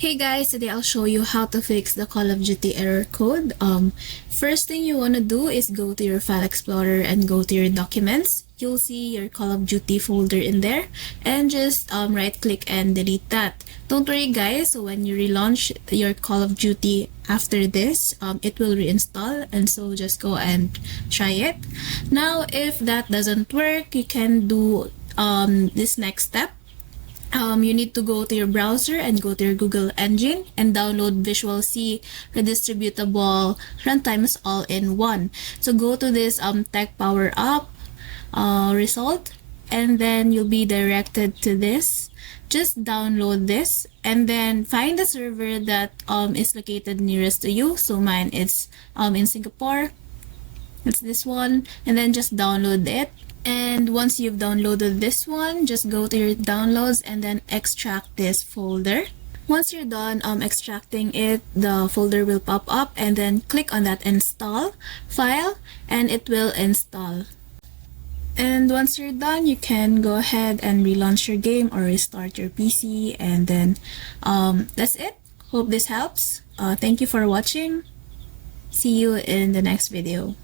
Hey guys, today I'll show you how to fix the Call of Duty error code. First thing you want to do is go to your file explorer and go to your documents. You'll see your Call of Duty folder in there and just right click and delete that. Don't worry guys, so when you relaunch your Call of Duty after this, it will reinstall, and so just go and try it. Now if that doesn't work, you can do this next step. You need to go to your browser and go to your Google engine and download Visual C redistributable runtimes all-in-one. So go to this Tech Power Up result, and then you'll be directed to this. Just download this and then find the server that is located nearest to you. So mine is in Singapore. It's this one, and then just download it. And once you've downloaded this one, just go to your downloads and then extract this folder. Once you're done extracting it, the folder will pop up, and then click on that install file and it will install. And once you're done, you can go ahead and relaunch your game or restart your PC, and then that's it. Hope this helps. Thank you for watching. See you in the next video.